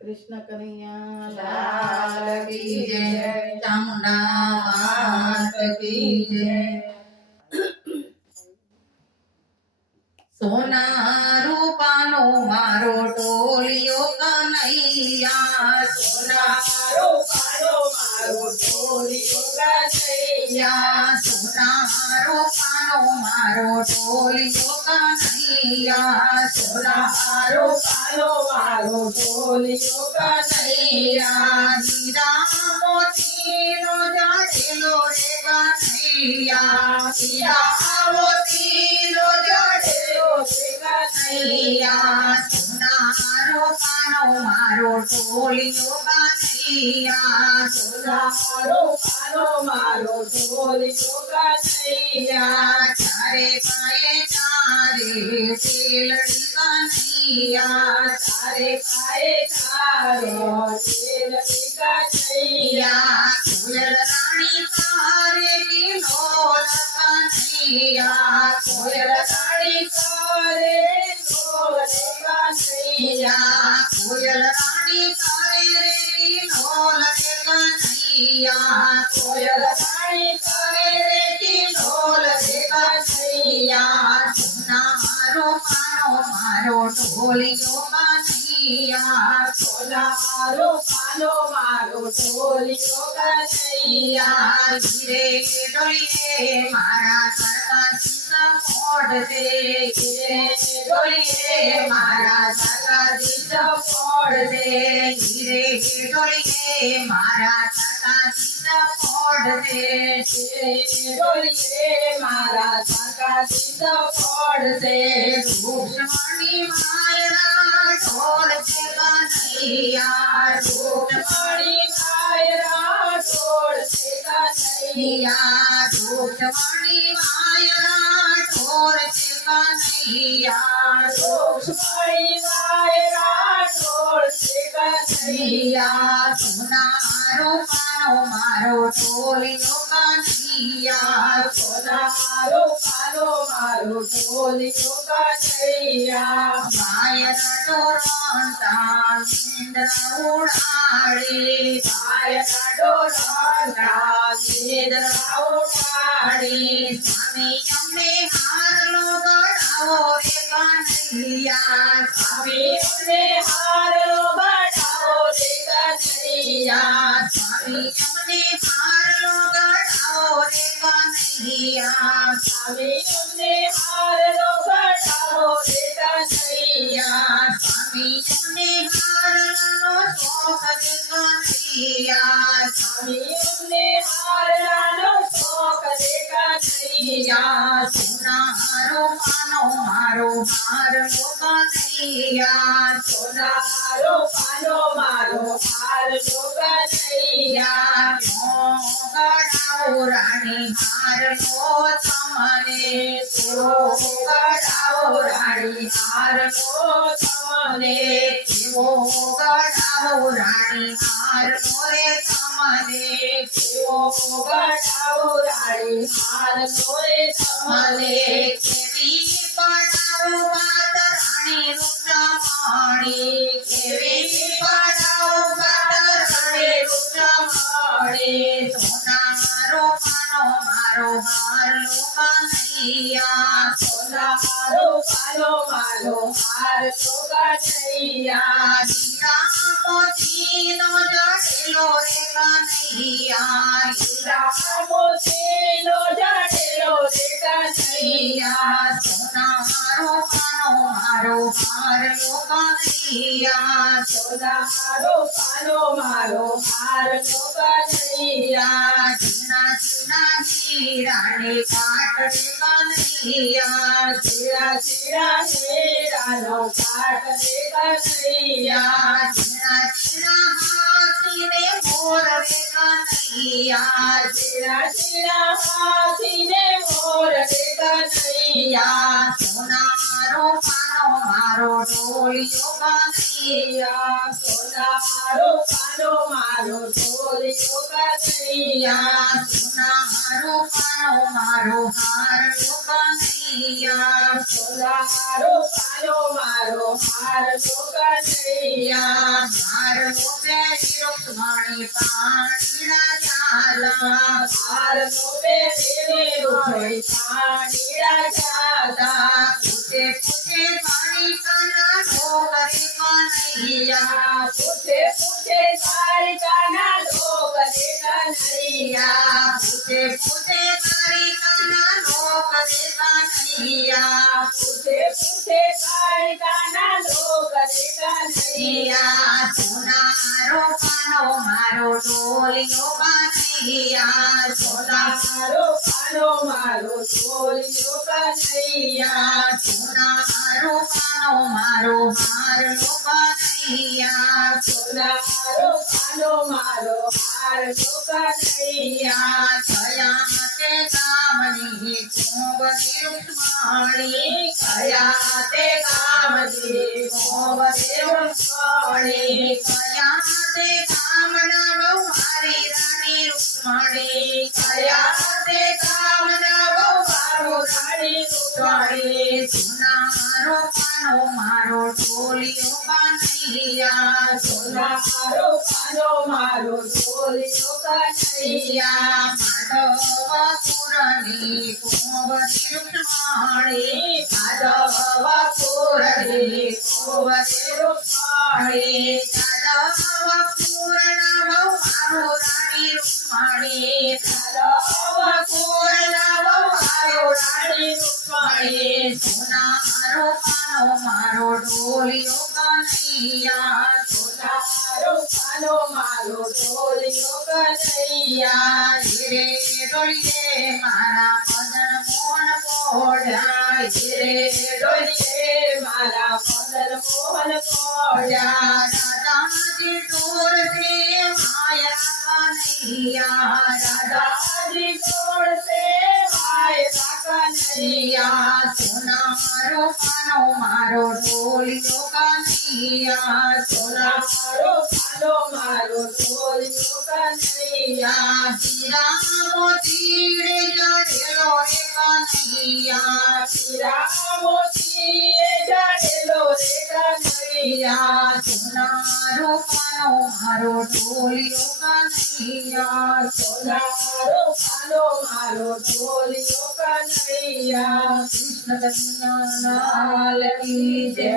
કૃષ્ણ કનૈયા લાલ કી જય, ચામુંડા માત કી જય. સોના રૂપાનો મારો ટોલિયો કનૈયા. સોના રૂપાનો મારો ટોલિયો કનૈયા. સોના રૂપાનો મારો ટોલિયો કનૈયા સોના રૂપાનો મારો ટોલિયો કનૈયા હીરા મોતીનો જાડેલો રે કનૈયા હીરા મોતીનો જાડેલો રે કનૈયા સોનારો પાનો મારો ટોલિયો કનૈયા સોનારો પાનો મારો ટોલિયો કનૈયા ચારે પાયે ચારે તેલડી કનૈયા ચારે પાયે ચારે તેલડી કનૈયા કોયલ રાણી તારે કિલોલ કનૈયા કોયલ રાણી તારે કિલોલ કનૈયા કનૈયા કોયલ રાણી તારે રે કિલોલ કનૈયા સોનારો પાનો મારો પાનો મારો ઢોલિયો ધીરે ડોલીએ મારા મારા ડોલીએ મારા દે ધીરે ડોલીએ મારા સપોર્ટ દે રૂપમણી માયરા ઢોલ છે કનૈયા રૂપમણી માયરા ઢોલ છે કનૈયા રૂપમણી માયરા ઢોલ છે કનૈયા રૂપમણી માયરા ઢોલ છે કનૈયા સોનારો પાનો મારો ઢોલિયો કનૈયા મારો પાનો મારો ઢોલિયો કનૈયા માયા ડોરાંતા નિંદ્રા ઉડાડી. માયા ડોરાંતા નિંદ્રા ઉડાડી. સ્વામી અમને હારલો ગડાવો રે કનૈયા સ્વામી અમને હારલો ગડાવો રે કનૈયા સ્વામી અમને હારલો ગડાવો રે કનૈયા સ્વામી અમને હારલો ગડાવો રે કનૈયા સ્વામી અમને હારલાનો શોખ રે કનૈયા સ્વામી અમને હારલાનો શોખ રે કનૈયા સોનારો પાનો મારો હારલો કનૈયા સોનારો પાનો મારો હારલો કનૈયા ગડાઓ રાણી હારલો તમને ગડાઓ રાણી હારલો તમને ગડાઓ રાણી હારલો રે તમને ગડાઓ રાણી હારલો રે તમને કેવી પડાઓ માત રાણી રૂપમાણી કેવી પડાઓ માત રાણી રૂપમાણી મારો પાનો મારો હારલો કનૈયા સોનારો પાનો મારો હારલો કનૈયા હીરા મોતીનો જડેલો રે કનૈયા હીરા મોતીનો સોનારો પાનો મારો હારલો કનૈયા જીના જીના જીરાને કાટડે કનૈયા જીરા જીરા જીરાનો કાટડે કનૈયા જીના જીના હાથીને મોર રે કનૈયા જીરા જીરા હાથીને મોર કનૈયા સોનારો પાનો મારો મારો ઢોલિયો કનૈયા સોના રૂપાનો મારો ઢોલિયો કનૈયા સોના રૂપાનો મારો હારલો કનૈયા સોના રૂપાનો મારો હારલો કનૈયા હારલો પહેરી રૂકમણી પાણીના ચાલા હારલો પહેરીને રૂપે પાણીડા જાતા પૂછે પૂછે મારી કના ઢોકરે કનૈયા પૂછે પૂછે તારી કાના લોક ઢોકરે કનૈયા પૂછે પૂછે તારી કાના લોક રે કનૈયા સોનારો પાનો મારો ડોલિયો કનૈયા સોના મારો પાનો મારો ઢોલિયો કનૈયા સોનારો પાનો મારો હારલો કનૈયા સોનારો પાનો મારો હારલો કનૈયા થયા કુંવરી કયા તે કામજી કુંવરી રૂક્ષ્મણી કયા તે કામના બહુ મારી રાણી રૂક્ષ્મણી કયા તે કામના બહુ મારો રાણી રૂક્ષ્મણી સુનારો પાનો મારો ટોલિયો કનૈયા સોના મારો મારો ઢોલિયો કનૈયા માધવપુરની કુંવરી રૂક્ષ્મણી માધવપુરની કુંવરી રૂક્ષ્મણી માધવપુરના બહુ મારો રાણી રૂક્ષ્મણી કનૈયા હિરે ડોલીએ મારા મદન મોહન પોઢ્યા હિરે ડોલીએ મારા મદન મોહન કોડ્યા દાદાજી દૂર સે માયા કનૈયા દાદાજી તોડશે માય કનૈયા સોનારો પાનો મારો ઢોલિયો કનૈયા સોના મારો પાનો મારો ઢોલિયો કનૈયા હીરા મોતી રે જડેલો રે કનૈયા હીરા મોતીએ જડેલો રે કનૈયા. સોનારો પાનો, મારો ઢોલિયો કનૈયા. સોનારો પાનો, મારો ઢોલિયો કનૈયા. કૃષ્ણ જય કી જય.